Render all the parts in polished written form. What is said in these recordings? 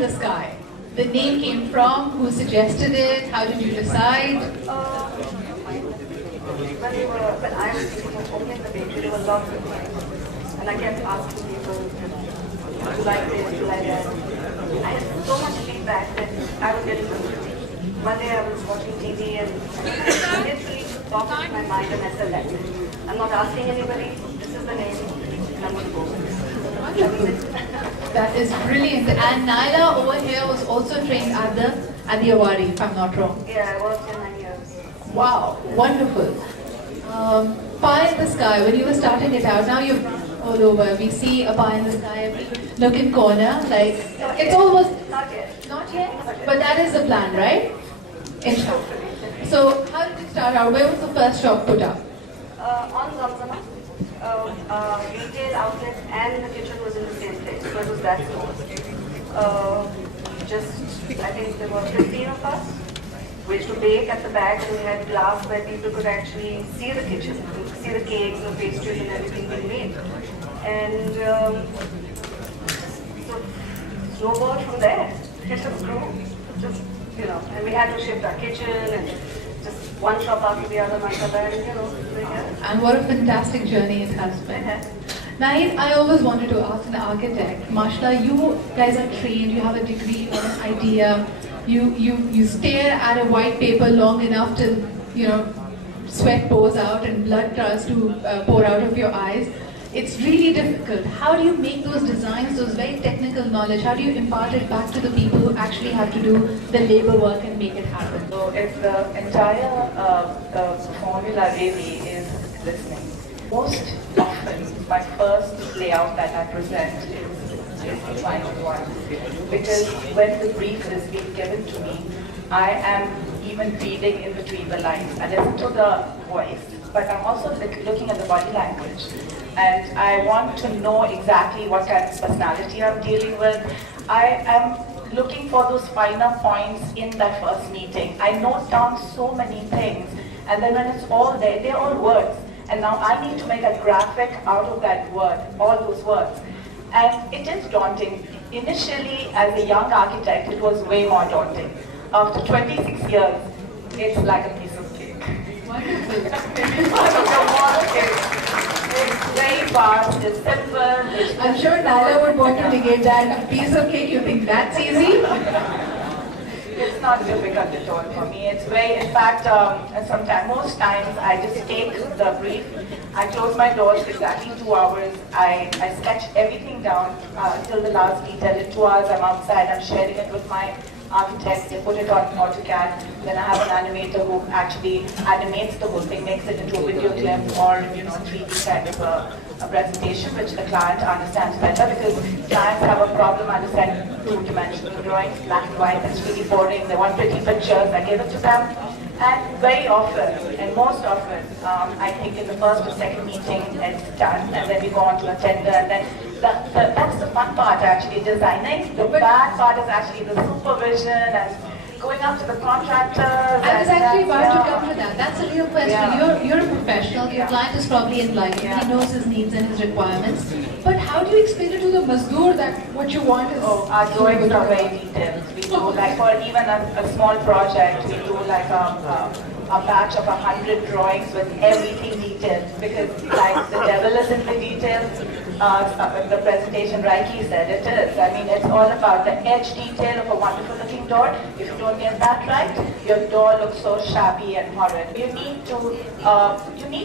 in the Sky? The name came from, who suggested it, how did you decide? When I was opening the bakery, there were lots of things. And I kept asking people, do you like this, do you like that? I had so much feedback that I was getting confused. One day I was watching TV and it literally popped into my mind and I said, that's it. I'm not asking anybody, this is the name, and I'm going to go with it. That is brilliant. And Naila over here was also trained at the Awari, if I'm not wrong. Yeah, I worked here 9 years. Wow, wonderful. Pie in the Sky, when you were starting it out, now you're all over. We see a pie in the sky every nook and corner. Like, it's almost... Not yet. Not yet? But that is the plan, right? Inshallah. So, how did it start out? Where was the first shop put up? On Zamzama. Retail outlet and the kitchen was in the same place, so it was that small. I think there were 15 of us. We used to bake at the back, and we had glass where people could actually see the kitchen, see the cakes, the pastries, and everything being made. And so snowballed from there. It just grew, and we had to shift our kitchen and just one shop after the other, And what a fantastic journey it has been. Nahid, I always wanted to ask an architect, mashallah, you guys are trained, you have a degree or an idea, you stare at a white paper long enough till, sweat pours out and blood tries to pour out of your eyes. It's really difficult. How do you make those designs, those very technical knowledge, how do you impart it back to the people who actually have to do the labor work and make it happen? So if the entire formula really is listening, most often my first layout that I present is the final one. Because when the brief is being given to me, I am even reading in between the lines. I listen to the voice, but I'm also looking at the body language. And I want to know exactly what kind of personality I'm dealing with. I am looking for those finer points in that first meeting. I note down so many things, and then when it's all there, they're all words. And now I need to make a graphic out of that word, all those words. And it is daunting. Initially, as a young architect, it was way more daunting. After 26 years, it's like a piece of cake. It's very fast, it's simple. I'm sure Naila would want to negate that. A piece of cake, you think that's easy? It's not difficult at all for me. It's very, in fact, most times I just take the brief, I close my doors for exactly 2 hours, I sketch everything down till the last detail. In 2 hours I'm outside, I'm sharing it with my architect, they put it on AutoCAD, then I have an animator who actually animates the whole thing, makes it into a video clip or 3D kind of a presentation which the client understands better, because clients have a problem understanding two-dimensional drawings, black and white, that's really boring, they want pretty pictures, I give it to them. And very often, and most often, I think in the first or second meeting it's done, and then we go on to a tender, and then that's the fun part actually, designing. The bad part is actually the supervision and going up to the contractors. I was actually about to come to that. That's a real question. Yeah. You're a professional, your client is probably enlightened, he knows his needs and his requirements. But how do you explain it to the mazdoor that what you want is... Our drawings are very detailed. We do, like for even a small project, we do like a batch of 100 drawings with everything detailed, because like the devil is in the details. The presentation rightly said it is. I mean, it's all about the edge detail of a wonderful looking door. If you don't get that right, your door looks so shabby and horrid. You need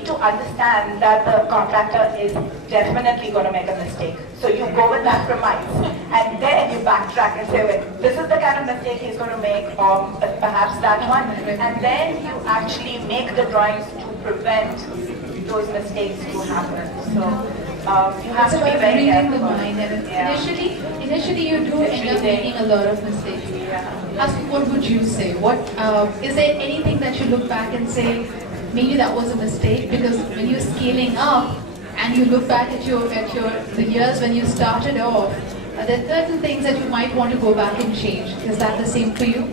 to understand that the contractor is definitely going to make a mistake. So you go with that premise, and then you backtrack and say, wait, this is the kind of mistake he's going to make, or perhaps that one, and then you actually make the drawings to prevent those mistakes to happen. So. You have to be very reading the mind, and initially you do end up making a lot of mistakes. Hassan, what would you say? What is there anything that you look back and say, maybe that was a mistake? Because when you're scaling up and you look back at the years when you started off, are there certain things that you might want to go back and change? Is that the same for you?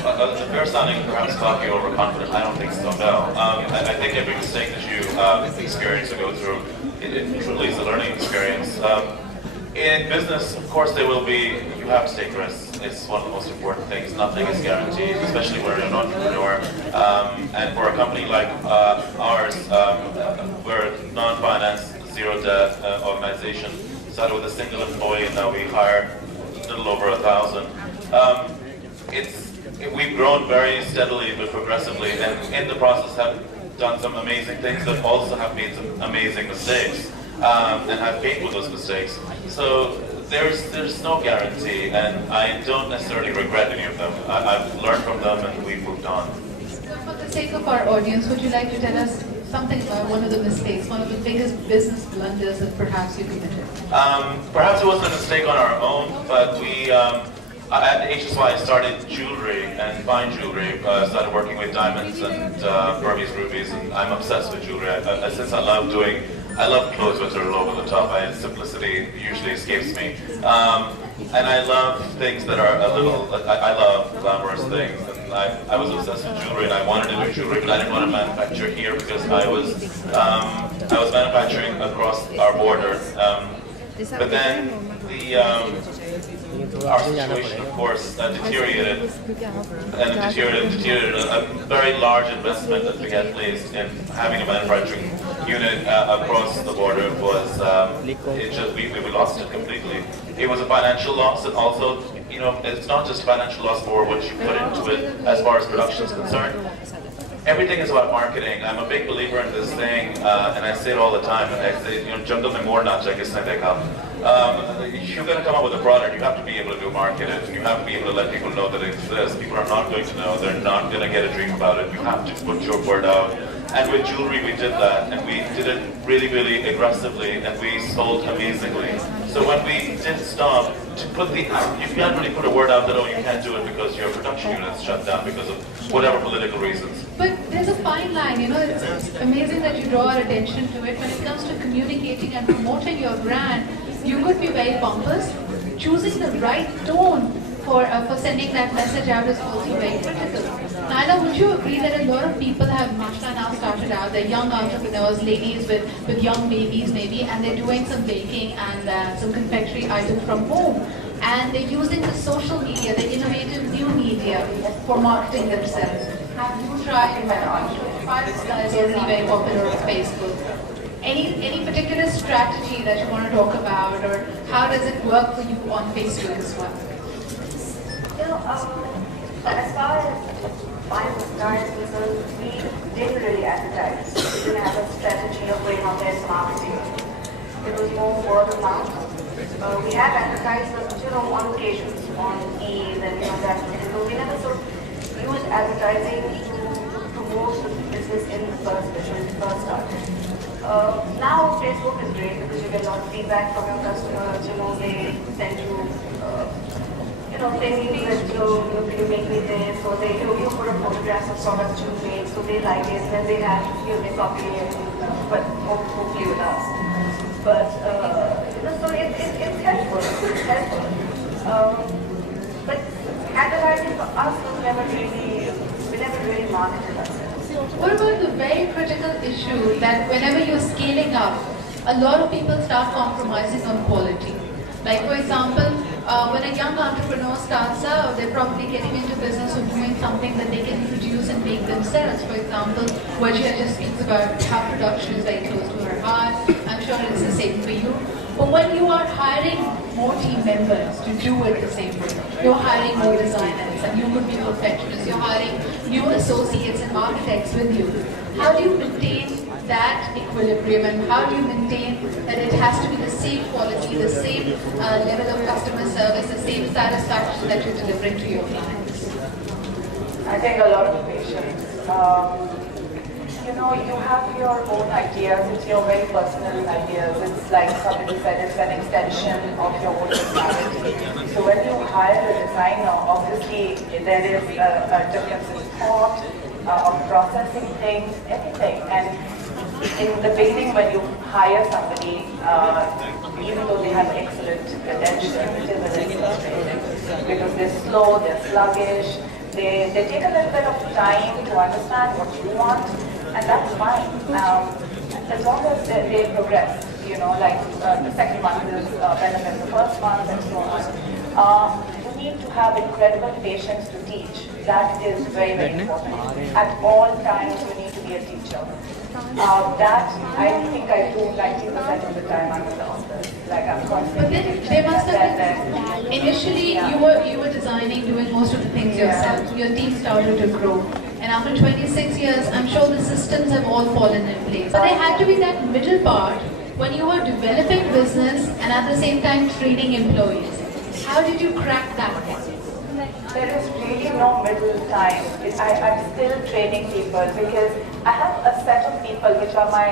If you're sounding perhaps cocky or overconfident, I don't think so, no. I think every mistake that you experience or go through, it truly is a learning experience. In business, of course, there will be, you have to take risks. It's one of the most important things. Nothing is guaranteed, especially when you're an entrepreneur. And for a company like ours, we're a non-finance, zero debt organization. Started with a single employee, and now we hire a little over 1,000. We've grown very steadily but progressively, and in the process have done some amazing things, but also have made some amazing mistakes, and have paid for those mistakes. So there's no guarantee, and I don't necessarily regret any of them. I've learned from them, and we've moved on. So for the sake of our audience, would you like to tell us something about one of the mistakes, one of the biggest business blunders that perhaps you committed? Perhaps it wasn't a mistake on our own, but we, at HSY, started jewelry and fine jewelry. Started working with diamonds and Burmese rubies, and I'm obsessed with jewelry. Since I love clothes which are low over the top. Simplicity usually escapes me. And I love things that are a little, I love glamorous things. And I was obsessed with jewelry, and I wanted to do jewelry, but I didn't want to manufacture here because I was manufacturing across our border. But then our situation, of course, deteriorated, and it deteriorated. A very large investment that we had placed in having a manufacturing unit across the border was, we lost it completely. It was a financial loss, and also, you know, it's not just financial loss for what you put into it as far as production is concerned. Everything is about marketing. I'm a big believer in this thing, and I say it all the time. And I say, you know, jungle mein more na chahiye kisne dekha. You're going to come up with a product. You have to be able to do market it, and you have to be able to let people know that it exists. People are not going to know. They're not going to get a dream about it. You have to put your word out. And with jewelry, we did that, and we did it really, really aggressively, and we sold amazingly. So when we did stop, you can't really put a word out that, oh, you can't do it because your production unit's shut down because of whatever political reasons. But there's a fine line, you know, it's amazing that you draw our attention to it. When it comes to communicating and promoting your brand, you could be very pompous. Choosing the right tone for sending that message out is also very critical. Naila, would you agree that a lot of people have Mashla now started out, they're young entrepreneurs, ladies with young babies maybe, and they're doing some baking and some confectionery items from home. And they're using the social media, the innovative new media for marketing themselves. Have you tried, Fiverr is already very popular on Facebook. Any particular strategy that you want to talk about, or how does it work for you on Facebook as well? You know, as far as Fiverr is concerned, we didn't really advertise. We didn't have a strategy of going out there and marketing. It was more word of mouth. We have advertised, you know, on occasions on Eid and that. We never sort of used advertising to promote the business in the first, when it first started. Now Facebook is great because you get a lot of feedback from your customers. You know, they send you, you know, they need that you make me this, or you put a photograph of products you make, so they like it, and then they have, they copy it, but hopefully with us. But you know, so it's helpful. It's helpful. But advertising for us was we never really marketed ourselves. What about the very critical issue that whenever you're scaling up, a lot of people start compromising on quality? Like for example, when a young entrepreneur starts out, they're probably getting into business or doing something that they can produce and make themselves. For example, Wajia just speaks about how production is very close to her heart. I'm sure it's the same for you. But when you are hiring more team members to do it the same way, you're hiring more designers, and you could be perfectionists, you're hiring new associates and architects with you. How do you maintain that equilibrium, and how do you maintain that it has to be the same quality, the same level of customer service, the same satisfaction that you're delivering to your clients? I think a lot of patience. You know, you have your own ideas, it's your very personal ideas. It's like somebody said, it's an extension of your own personality. So when you hire a designer, obviously there is a difference in thought, of processing things, everything. And in the beginning, when you hire somebody, even though they have excellent credentials, it is a little frustrating because they're slow, they're sluggish, they take a little bit of time to understand what you want. And that's fine. As long as they progress, you like the second month is better than the first month and so on. You need to have incredible patience to teach. That is very, very important. At all times, you need to be a teacher. That I think I do 90% of the time I'm in the office. Like I'm But constantly then teaching. there must have Then- been, initially Yeah. you were designing, doing most of the things yourself. Your team started to grow. And after 26 years, I'm sure the systems have all fallen in place. But there had to be that middle part when you were developing business and at the same time training employees. How did you crack that one? There is really no middle time. I'm still training people because I have a set of people which are my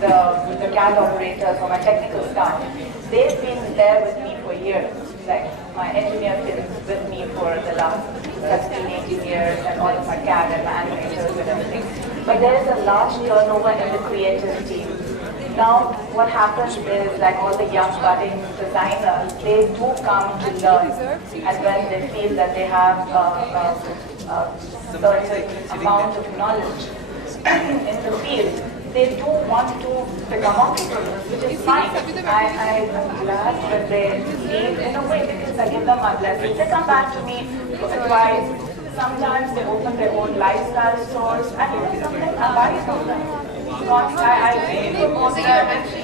the CAD operators or my technical staff. They've been there with me for years. Like my engineer is with me for the last 17, 18 years, and all of my CAD and my animators and everything. But there is a large turnover in the creative team. Now, what happens is, like all the young budding designers, they do come to learn, and when they feel that they have a certain amount of knowledge in the field, they do want to become entrepreneurs, which is fine. I'm glad that they leave in a way because I give them my blessings. They come back to me for advice. Sometimes they open their own lifestyle stores, and sometimes I buy from them. I really promote So them.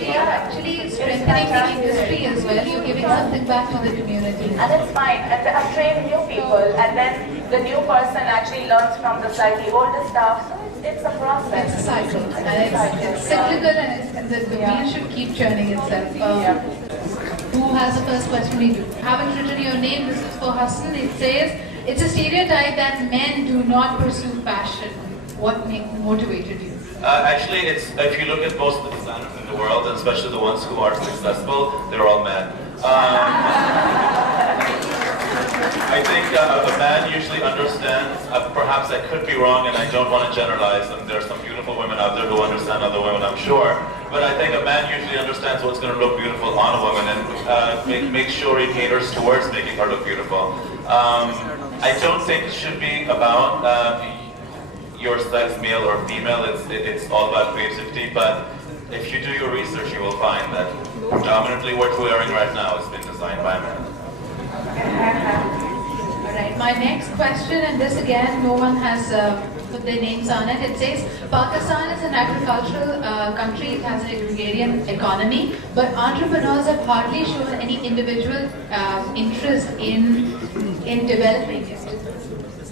you're actually strengthening the industry as well. You're giving something back to the community. And it's fine. And I've trained new people, and then the new person actually learns from the slightly older staff. So it's a process. It's a cycle, and it's cyclical, and the wheel should keep churning itself. Who has the first question? We do. Haven't written your name. This is for Hassan. It says it's a stereotype that men do not pursue fashion. What motivated you? Actually, if you look at most of the designers in the world, and especially the ones who are successful, they're all men. I think a man usually understands, perhaps I could be wrong and I don't want to generalize, and there are some beautiful women out there who understand other women, I'm sure, but I think a man usually understands what's going to look beautiful on a woman and make sure he caters towards making her look beautiful. I don't think it should be about your sex, male or female. It's all about creativity, but if you do your research, you will find that predominantly what we're wearing right now has been designed by men. Alright, my next question, and this again, no one has put their names on it. It says, Pakistan is an agricultural country, it has an agrarian economy, but entrepreneurs have hardly shown any individual interest in developing it.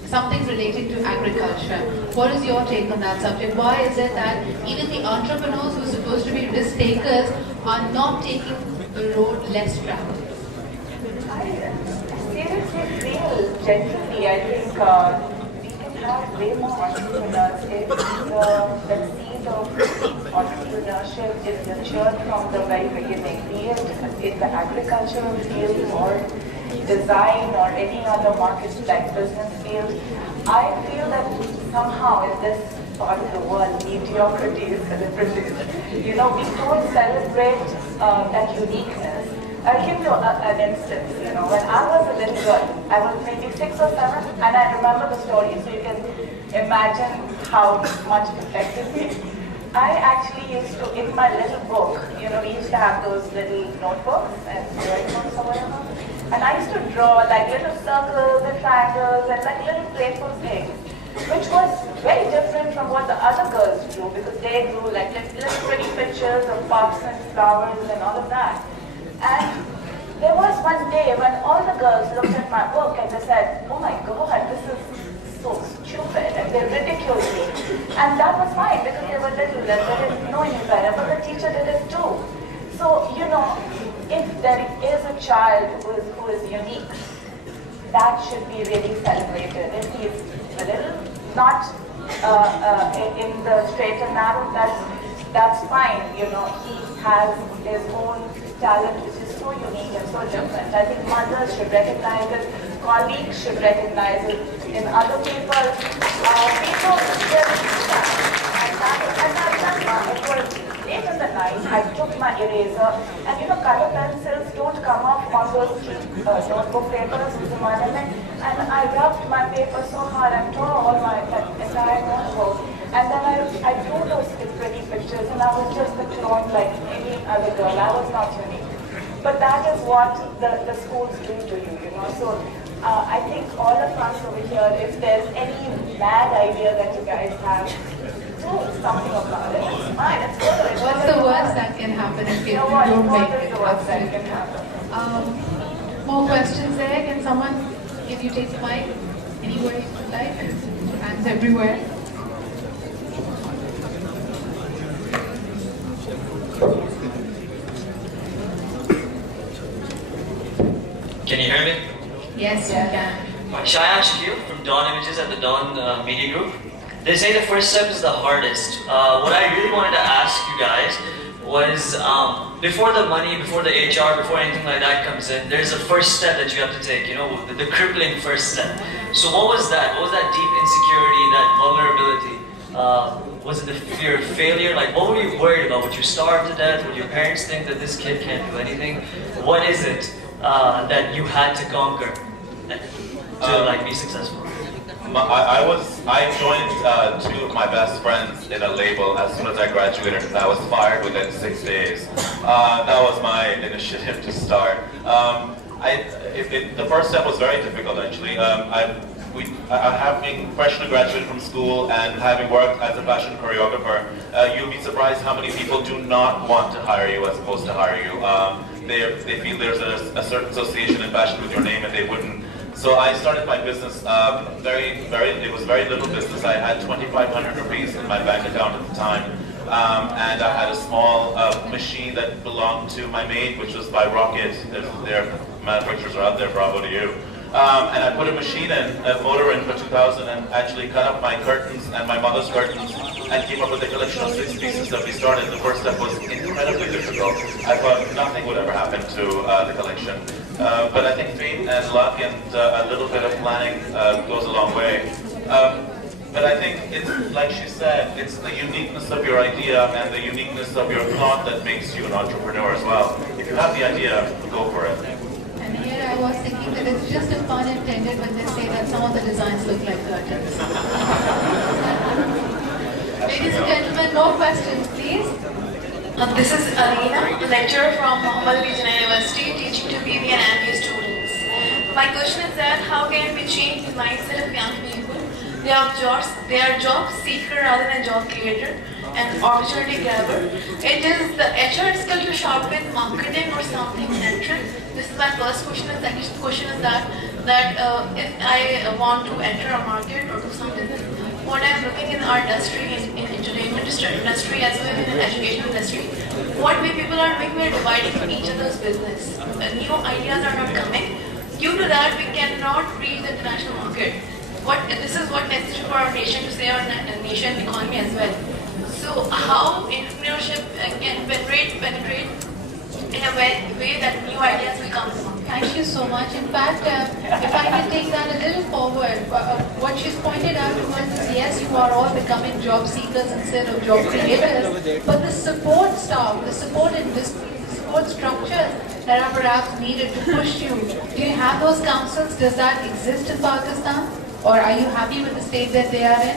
Something relating to agriculture. What is your take on that subject? Why is it that even the entrepreneurs who are supposed to be risk takers are not taking the road less traveled? I seriously feel genuinely, I think we can have way more entrepreneurs if the seed of entrepreneurship is nurtured from the very beginning, be it in the agricultural field or design or any other market like business field. I feel that somehow in this part of the world, mediocrity is celebrated. We don't celebrate that uniqueness. I'll give you an instance. When I was a little girl, I was maybe 6 or 7, and I remember the story, so you can imagine how much it affected me. I actually used to, in my little book, we used to have those little notebooks and drawing books or whatever, and I used to draw like little circles and triangles and like little playful things, which was very different from what the other girls drew, because they drew like little pretty pictures of puffs and flowers and all of that. And there was one day when all the girls looked at my book and they said, "Oh my God, this is so stupid," and they ridiculed me. And that was fine because they were little and they didn't know any better, but the teacher did it too. So, if there is a child who is unique, that should be really celebrated. If he's a little not in the straight and narrow, that's fine. He has his own talent which is so unique and so different. I think mothers should recognize it, colleagues should recognize it, in other people, people should it was late in the night, I took my eraser, and color pencils don't come off on those notebook papers, and I rubbed my paper so hard and tore all my entire notebook. And then I drew those pretty pictures, and I was just a clone like any as a girl. I was not unique. But that is what the schools do to you, you know. So I think all of us over here, if there's any bad idea that you guys have, do something about it. It's fine. It's good. What's the worst that can happen if you You know what? don't What make is it? the worst that can happen? More questions there? Can you take the mic? Anywhere you would like? Hands everywhere. Can you hear me? Yes, you can. Shaya Shakil from Dawn Images at the Dawn Media Group. They say the first step is the hardest. What I really wanted to ask you guys was, before the money, before the HR, before anything like that comes in, there's a first step that you have to take, you know, the crippling first step. So what was that? What was that deep insecurity, that vulnerability? Was it the fear of failure? Like, what were you worried about? Would you starve to death? Would your parents think that this kid can't do anything? What is it that you had to conquer to like be successful? I joined two of my best friends in a label as soon as I graduated. I was fired within 6 days. That was my initiative to start. The first step was very difficult, actually. Having freshly graduated from school and having worked as a fashion choreographer, you'll be surprised how many people do not want to hire you as opposed to hire you. They feel there's a certain association in fashion with your name and they wouldn't. So I started my business it was very little business. I had 2,500 rupees in my bank account at the time. And I had a small machine that belonged to my maid, which was by Rocket. Their manufacturers are out there, bravo to you. And I put a motor in for 2,000 and actually cut up my curtains and my mother's curtains and came up with a collection of 6 pieces that we started. The first step was incredibly difficult. I thought nothing would ever happen to the collection. But I think fate and luck and a little bit of planning goes a long way. But I think it's, like she said, it's the uniqueness of your idea and the uniqueness of your thought that makes you an entrepreneur as well. If you have the idea, go for it. And here I was thinking that it's just a pun intended when they say that some of the designs look like curtains. Ladies and gentlemen, more questions, please. This is Alina, lecturer from Muhammad Ali Jinnah University, teaching to BB and MBA students. My question is that how can we change the mindset of young people? They are job seeker rather than job creator and opportunity grabber. It is the HR skill to sharpen with marketing or something central. This is my first question. The second question is that if I want to enter a market or do something, what I'm looking in our industry, in entertainment industry as well as in education industry, what we people are doing, we are dividing each other's business. New ideas are not coming. Due to that, we cannot reach the international market. This is what necessary for our nation to say our nation economy as well. So how entrepreneurship can penetrate in a way that new ideas will come to market. Thank you so much. In fact, if I can take that a little forward, what she's pointed out to us is yes, you are all becoming job seekers instead of job creators, but the support staff, the support industry, the support structures that are perhaps needed to push you. Do you have those councils? Does that exist in Pakistan? Or are you happy with the state that they are in?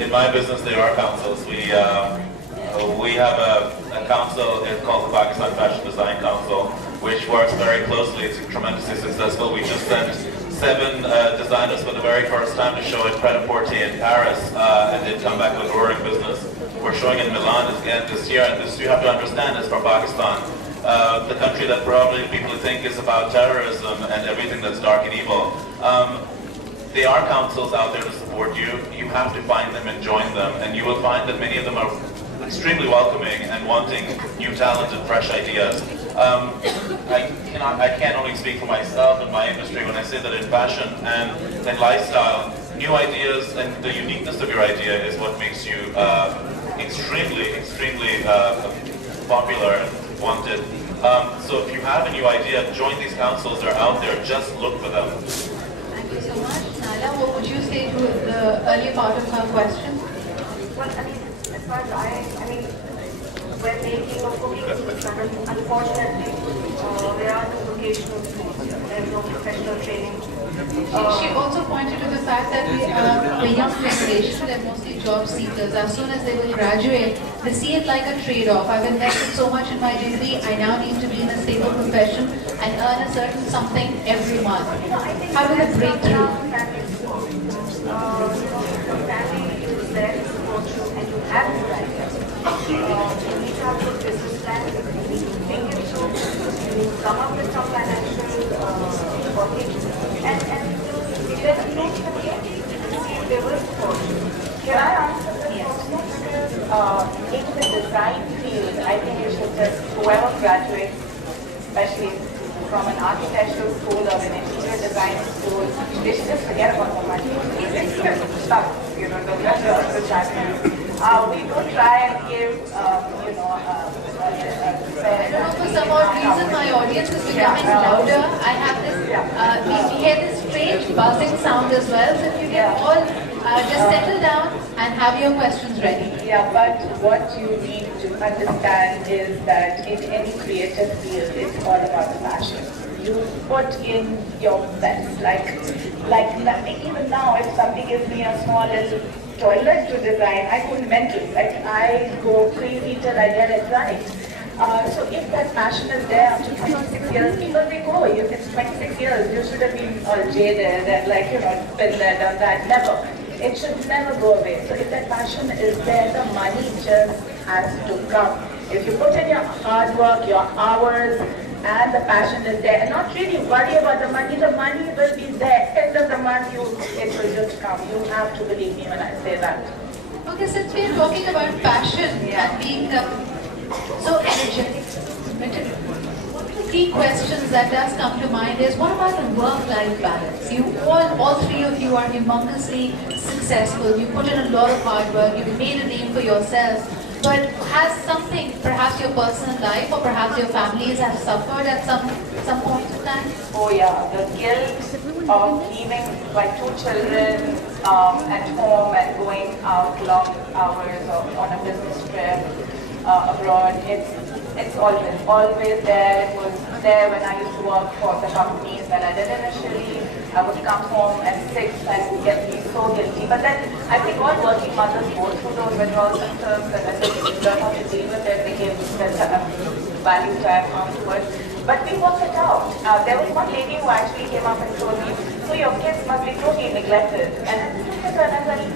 In my business, there are councils. We have a council called the Pakistan Fashion Design Council, which works very closely. It's tremendously successful. We just sent 7 designers for the very first time to show at Pret-a-Porter in Paris, and did come back with roaring business. We're showing in Milan again this year, and this you have to understand is for Pakistan. The country that probably people think is about terrorism and everything that's dark and evil. There are councils out there to support you. You have to find them and join them, and you will find that many of them are extremely welcoming and wanting new talent and fresh ideas. I can't only speak for myself and my industry when I say that in fashion and in lifestyle, new ideas and the uniqueness of your idea is what makes you extremely popular and wanted. So if you have a new idea, join these councils. They're out there. Just look for them. Thank you so much. Naila, what would you say to the earlier part of her question? Well, as far as when making or cooking unfortunately, there are no vocational schools. There is no professional training She also pointed to the fact that the young generation, they're mostly job seekers. As soon as they will graduate, they see it like a trade-off. I've invested so much in my degree, I now need to be in a stable profession and earn a certain something every month. How do they break through? Your family is there to support you and you have to write it. You need to have a good business plan. You need to think it through. You come up with some financial working and then you know they will support you. Can I answer this question? Because in the design field, I think you should just, whoever graduates, especially from an architectural school or an interior design school, they should just forget about the money. It's stuff, you know, the champion. We do try and give, I don't know, for some odd reason my audience is becoming louder. I have this, we hear this strange buzzing sound as well. So if you can all just settle down and have your questions ready. yeah, but what you need to understand is that in any creative field, it's all about the passion. You put in your best, like even now, if somebody gives me a small little toilet to design, I couldn't mental. Like I go crazy till I get it right. So if that passion is there after 26 years, people may go, if it's 26 years, you should have been all jaded and like, you know, been there, done that. Never. It should never go away. So if that passion is there, the money just has to come. If you put in your hard work, your hours, and the passion is there, and not really worry about the money will be there. End of the month, it will just come. You have to believe me when I say that. Okay, since we are talking about passion and being so energetic, one of the key questions that does come to mind is, what about the work-life balance? You all three of you are humongously successful. You put in a lot of hard work. You've made a name for yourselves. But has something, perhaps your personal life or perhaps your families, have suffered at some point in time? Oh yeah, the guilt of leaving my two children at home and going out long hours or on a business trip abroad. It's always there. It was there when I used to work for the companies that I did initially. I would come home at 6 and get me so guilty. But then I think all working mothers go through those withdrawal symptoms, and when they learn how to deal with it, they give value to have afterwards. But we worked it out. There was one lady who actually came up and told me, so your kids must be totally neglected. And I looked at her and I was like,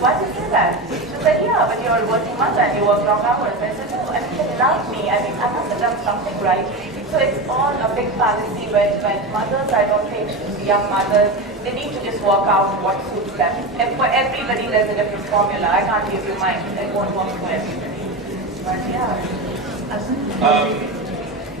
why did you say that? She said, yeah, but you're a working mother and you work long hours. I said, no, I mean, they love me. I mean, I must have done something right. So it's all a big fallacy when mothers, I don't think, young mothers, they need to just work out what suits them. And for everybody, there's a different formula. I can't give you mine. It won't work for everybody. But yeah.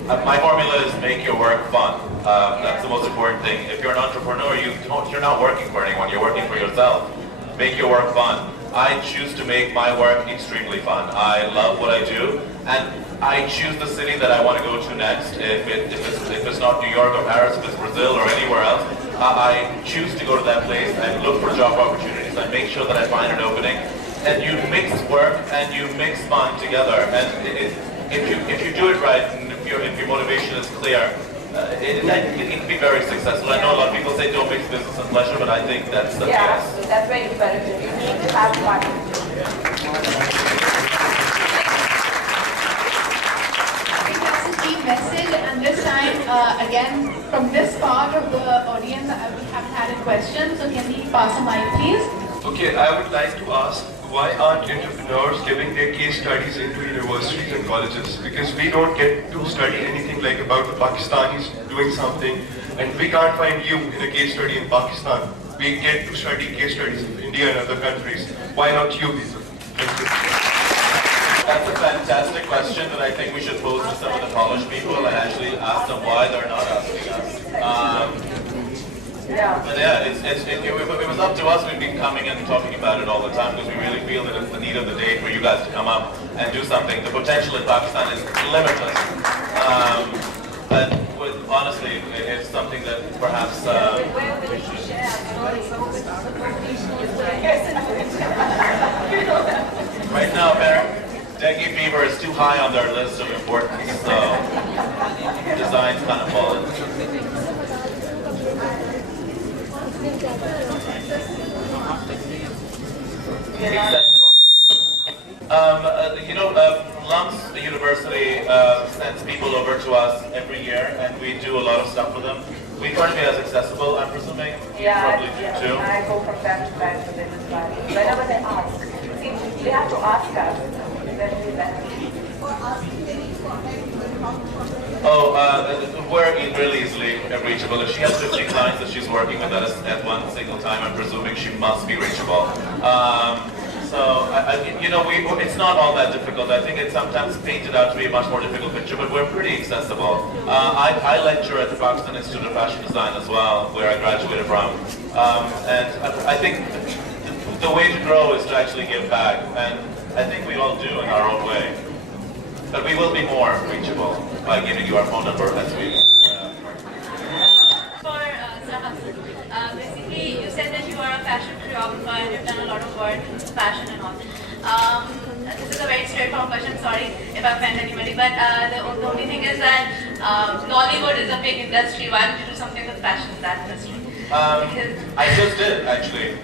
My formula is make your work fun. That's the most important thing. If you're an entrepreneur, you're not working for anyone. You're working for yourself. Make your work fun. I choose to make my work extremely fun. I love what I do, and I choose the city that I want to go to next. If it's not New York or Paris, if it's Brazil or anywhere else, I choose to go to that place and look for job opportunities and make sure that I find an opening. And you mix work and you mix fun together. And if you do it right, and if your motivation is clear, it can be very successful. I know a lot of people say don't mix business and pleasure, but I think that's the case. That's very imperative. You need to have fun. Message, and this time again from this part of the audience we haven't had a question, so can we pass a mic please? Okay, I would like to ask, why aren't entrepreneurs giving their case studies into universities and colleges? Because we don't get to study anything like about the Pakistanis doing something, and we can't find you in a case study in Pakistan. We get to study case studies in India and other countries. Why not you people? Thank you. That's a fantastic question that I think we should pose to some of the college people and actually ask them why they're not asking us. But yeah, if it was up to us, we'd be coming and talking about it all the time because we really feel that it's the need of the day for you guys to come up and do something. The potential in Pakistan is limitless. But honestly, it's something that perhaps we should. Right now, dengue fever is too high on their list of importance, so designs kind of fall in. Lumps University sends people over to us every year, and we do a lot of stuff for them. We try to be as accessible, I'm presuming. You probably do too. I go from time to time to them as well. Whenever they ask, see, they have to ask us, then we let them. We're really easily reachable. If she has 50 clients that she's working with at one single time, I'm presuming she must be reachable. It's not all that difficult. I think it's sometimes painted out to be a much more difficult picture, but we're pretty accessible. I lecture at the Pakistan Institute of Fashion Design as well, where I graduated from. And I think the way to grow is to actually give back, and I think we all do in our own way. But we will be more reachable by giving you our phone number as we... For Sahasran, basically you said that you are a fashion choreographer and you've done a lot of work in fashion and all. This is a very straightforward question, sorry if I offend anybody, but the only thing is that Lollywood is a big industry. Why don't you do something with fashion in that industry? I just did, actually.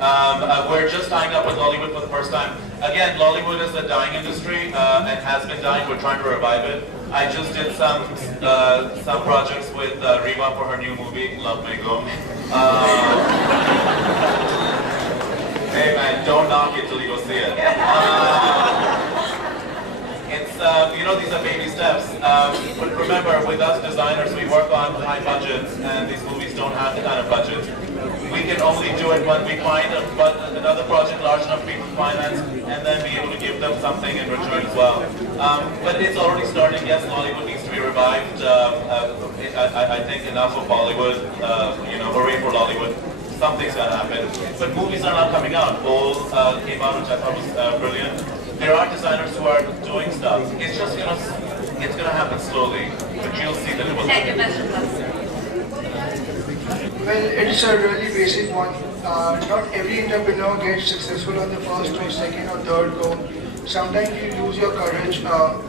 We're just tying up with Lollywood for the first time. Again, Lollywood is a dying industry and has been dying. We're trying to revive it. I just did some projects with Rima for her new movie, Love May Go. Hey man, don't knock it till you go see it. These are baby steps. But remember, with us designers, we work on high budgets, and these movies don't have the kind of budget. We can only do it when we find another project large enough for people to finance, and then be able to give them something in return as well. But it's already starting. Yes, Hollywood needs to be revived. I think enough of Bollywood. Hooray for Hollywood. Something's gonna happen. But movies are not coming out. Bowl came out, which I thought was brilliant. There are designers who are doing stuff. It's just, it's gonna happen slowly. But you'll see that it will Thank you, best of luck. Well, it's a really basic one. Not every entrepreneur gets successful on the first or second or third go. Sometimes you lose your courage,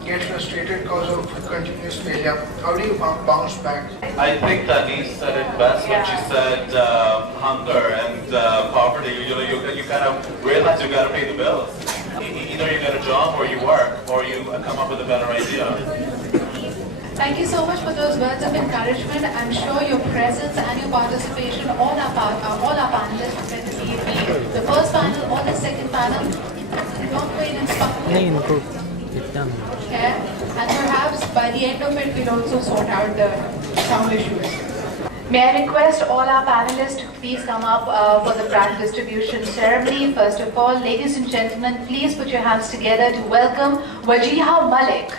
get frustrated because of continuous failure. How do you bounce back? I think Denise said it best when she said hunger and poverty. You kind of realize you got to pay the bills. Either you get a job or you work, or you come up with a better idea. Thank you so much for those words of encouragement. I'm sure your presence and your participation, all our panelists, whether it be the first panel or the second panel, don't wait and stop. Okay, and perhaps by the end of it, we'll also sort out the sound issues. May I request all our panelists to please come up for the brand distribution ceremony. First of all, ladies and gentlemen, please put your hands together to welcome Wajiha Malik.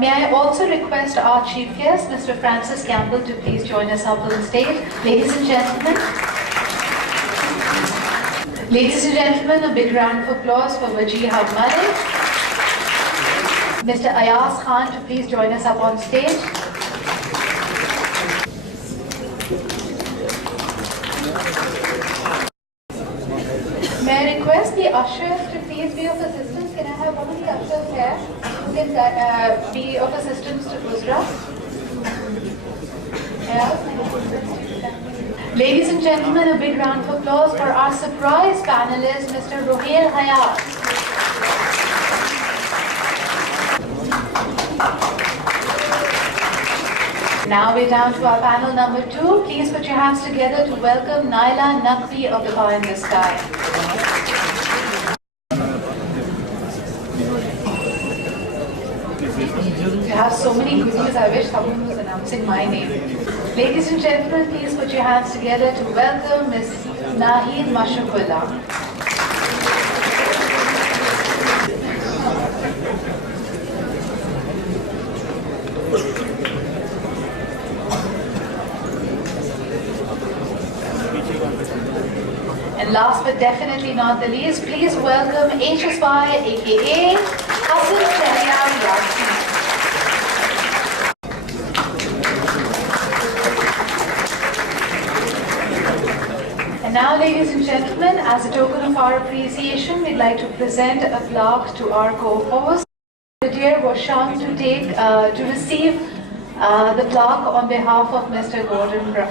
May I also request our chief guest, Mr. Francis Campbell, to please join us up on stage. Ladies and gentlemen, a big round of applause for Wajiha Malik. Mr. Ayaz Khan to please join us up on stage. May I request the ushers to please be of assistance? Can I have one of the ushers here who can be of assistance to Guzra? Yes. Ladies and gentlemen, a big round of applause for our surprise panelist, Mr. Ruhail Hayat. Now we're down to our panel number 2. Please put your hands together to welcome Naila Naqvi of the Pie in the Sky. You have so many goodies, I wish someone was announcing my name. Ladies and gentlemen, please put your hands together to welcome Ms. Nahid Mashruqullah. And last but definitely not the least, please welcome HSY aka Hassan Shahriar Yasin. And now, ladies and gentlemen, as a token of our appreciation, we'd like to present a plaque to our co-host. Brigadier was shown to receive the plaque on behalf of Mr. Gordon Brown.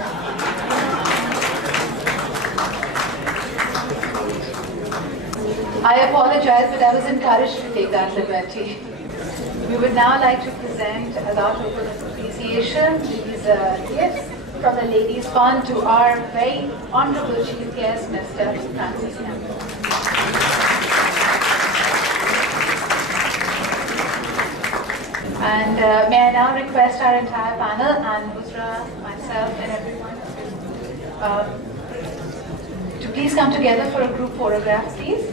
I apologize, but I was encouraged to take that liberty. We would now like to present, as our token of appreciation, these gifts from the Ladies' Fund to our very honorable Chief Guest, Mr. Francis Campbell. And may I now request our entire panel and Husra, myself and everyone to please come together for a group photograph, please.